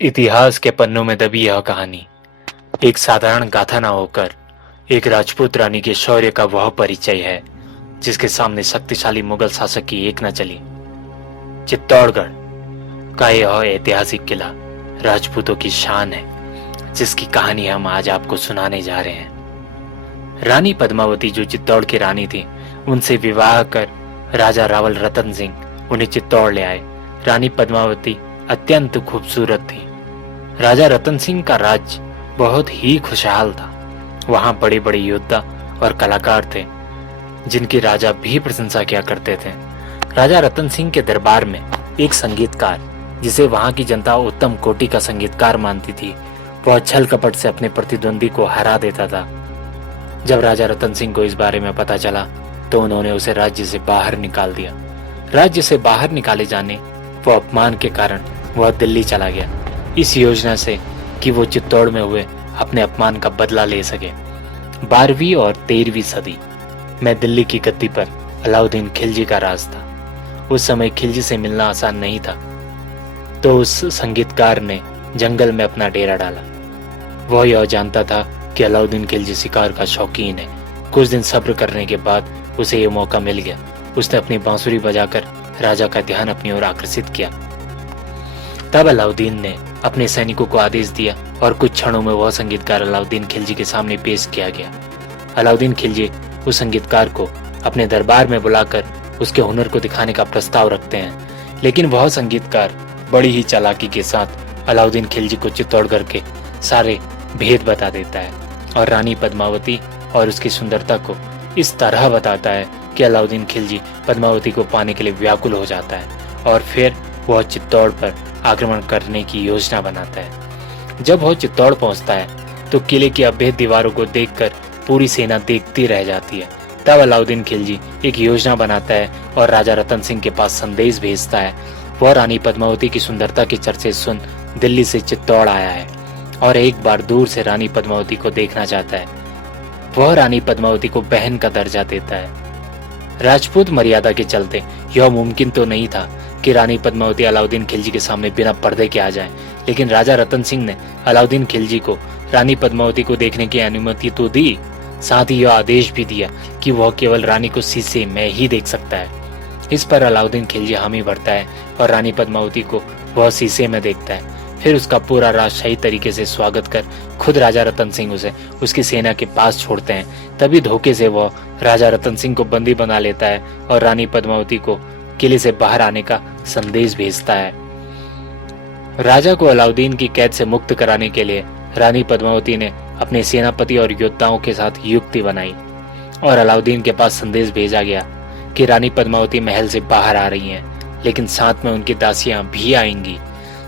इतिहास के पन्नों में दबी यह कहानी एक साधारण गाथा न होकर एक राजपूत रानी के शौर्य का वह परिचय है जिसके सामने शक्तिशाली मुगल शासक की एक न चली। चित्तौड़गढ़ का यह ऐतिहासिक किला राजपूतों की शान है जिसकी कहानी हम आज आपको सुनाने जा रहे हैं। रानी पद्मावती जो चित्तौड़ की रानी थी, उनसे विवाह कर राजा रावल रतन सिंह उन्हें चित्तौड़ ले आए। रानी पद्मावती अत्यंत खूबसूरत थी। राजा रतन सिंह का राज्य बहुत ही खुशहाल था। वहां बड़े बड़े योद्धा और कलाकार थे जिनकी राजा भी प्रशंसा किया करते थे। राजा रतन सिंह के दरबार में एक संगीतकार, जिसे वहां की जनता उत्तम कोटि का संगीतकार मानती थी, वह छल कपट से अपने प्रतिद्वंदी को हरा देता था। जब राजा रतन सिंह को इस बारे में पता चला तो उन्होंने उसे राज्य से बाहर निकाल दिया। राज्य से बाहर निकाले जाने व अपमान के कारण वह दिल्ली चला गया, इस योजना से कि वो चित्तौड़ में हुए अपने अपमान का बदला ले सके। 12वीं और 13वीं सदी में दिल्ली की गद्दी पर अलाउद्दीन खिलजी का राज था। उस समय खिलजी से मिलना आसान नहीं था, तो उस संगीतकार ने जंगल में अपना डेरा डाला। वह यह जानता था कि अलाउद्दीन खिलजी शिकार का शौकीन है। कुछ दिन सब्र करने के बाद उसे यह मौका मिल गया। उसने अपनी बांसुरी बजाकर राजा का ध्यान अपनी ओर आकर्षित किया। तब अलाउद्दीन ने अपने सैनिकों को आदेश दिया और कुछ क्षणों में वह संगीतकार अलाउद्दीन खिलजी के सामने पेश किया गया। अलाउद्दीन खिलजी उस संगीतकार को अपने दरबार में बुलाकर उसके हुनर को दिखाने का प्रस्ताव रखते हैं, लेकिन वह संगीतकार बड़ी ही चालाकी के साथ अलाउद्दीन खिलजी को चित्तौड़गढ़ के सारे भेद बता देता है और रानी पद्मावती और उसकी सुंदरता को इस तरह बताता है कि अलाउद्दीन खिलजी पद्मावती को पाने के लिए व्याकुल हो जाता है और फिर वह चित्तौड़ पर आक्रमण करने की योजना बनाता है। जब वह चित्तौड़ पहुंचता है तो किले की अभेद दीवारों को देखकर पूरी सेना देखती रह जाती है। तब अलाउद्दीन खिलजी एक योजना बनाता है और राजा रतन सिंह के पास संदेश भेजता है। वह रानी पद्मावती की सुंदरता के चर्चे सुन दिल्ली से चित्तौड़ आया है और एक बार दूर से रानी पद्मावती को देखना चाहता है। वह रानी पद्मावती को बहन का दर्जा देता है। राजपूत मर्यादा के चलते यह मुमकिन तो नहीं था कि रानी पद्मावती अलाउद्दीन खिलजी के सामने बिना पर्दे के आ जाए, लेकिन राजा रतन सिंह ने अलाउद्दीन खिलजी को रानी पद्मावती को देखने की अनुमति तो दी, साथ ही यह आदेश भी दिया कि वह केवल रानी को शीशे में ही देख सकता है। इस पर अलाउद्दीन खिलजी हामी भरता है और रानी पद्मावती को वह शीशे में देखता है। फिर उसका पूरा राज सही तरीके से स्वागत कर खुद राजा रतन सिंह उसे उसकी सेना के पास छोड़ते हैं। तभी धोखे से वह राजा रतन सिंह को बंदी बना लेता है और रानी पद्मावती को किले से बाहर आने का संदेश भेजता है। राजा को अलाउद्दीन की कैद से मुक्त कराने के लिए रानी पद्मावती ने अपने सेनापति और योद्धाओं के साथ युक्ति बनाई और अलाउद्दीन के पास संदेश भेजा गया कि रानी पद्मावती महल से बाहर आ रही हैं, लेकिन साथ में उनकी दासियां भी आएंगी।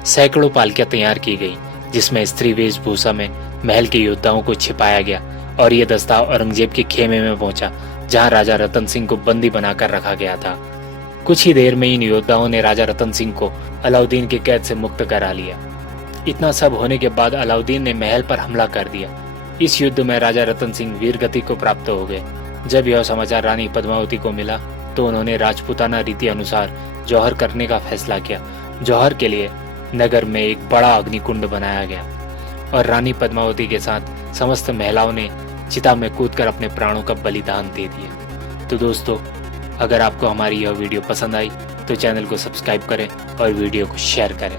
सैकड़ों पालकियां तैयार की गई जिसमें स्त्री वेशभूषा में महल के योद्धाओं को छिपाया गया और यह दस्ता औरंगजेब के खेमे में पहुंचा जहां राजा रतन सिंह को बंदी बनाकर रखा गया था। कुछ ही देर में इन योद्धाओं ने राजा रतन सिंह को अलाउद्दीन की कैद से मुक्त करा लिया। इतना सब होने के बाद अलाउद्दीन ने महल पर हमला कर दिया। इस युद्ध में राजा रतन सिंह वीरगति को प्राप्त हो गए। जब यह समाचार रानी पद्मावती को मिला तो उन्होंने राजपूताना रीति अनुसार जौहर करने का फैसला किया। जौहर के लिए नगर में एक बड़ा अग्निकुंड बनाया गया और रानी पद्मावती के साथ समस्त महिलाओं ने चिता में कूदकर अपने प्राणों का बलिदान दे दिया। तो दोस्तों, अगर आपको हमारी यह वीडियो पसंद आई तो चैनल को सब्सक्राइब करें और वीडियो को शेयर करें।